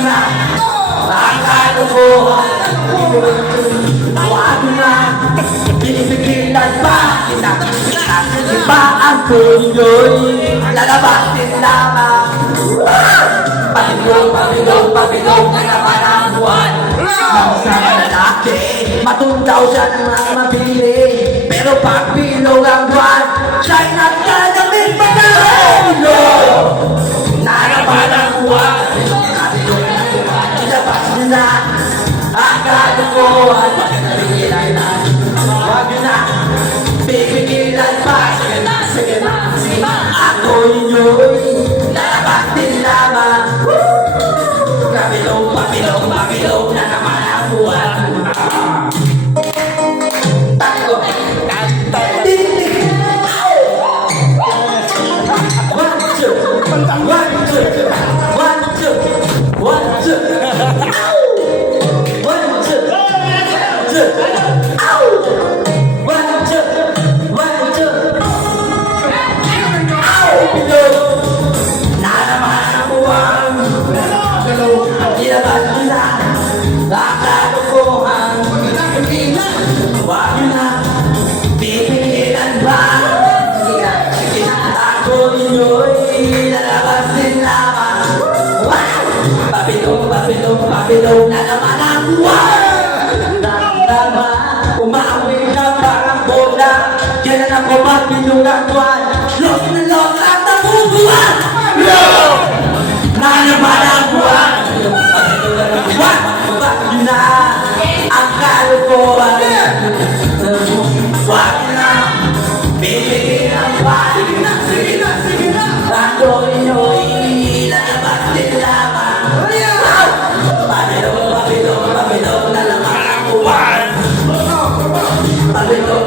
na ang kalukuhan. Wag na pinipigilan pa. Di ba ang tunyo'y lalabasin lamang? Pabilog, pabilog, pabilog na naman ang buwan. Ang sa lalaki, matundaw siya ng mga mabili. Pero pag bilog ang buwan, siya'y nagkalamin pa na ulo. Nanaman ang buwan, ilabas niyo na ang kalukuhan. Pagkakabigilan na, wag niyo na pipigilan pa. Sige na, sige na, sige na. Ako ninyo'y lalabas din lamang. Pabilog, pabilog, pabilog na naman ang buwan. Tango, ilabas nyo na ang kalukuhan. Huwag nyo na pipigilan ba? Sige na, ako ninyo'y lalabas din lamang. Pabilog, pabilog, pabilog na naman ang buwan. Tama, umawin na parang bola. Kailan ako magbilog ang buwan? Los na los at nabubuwan. Na naman ang buwan. Wag na ang kalukuhan. Wag na pipigilan pa. Sige na, sige na, sige na. Ako ninyo'y lalabas din lamang. Pabilog, pabilog, pabilog na naman ang buwan. Pabilog,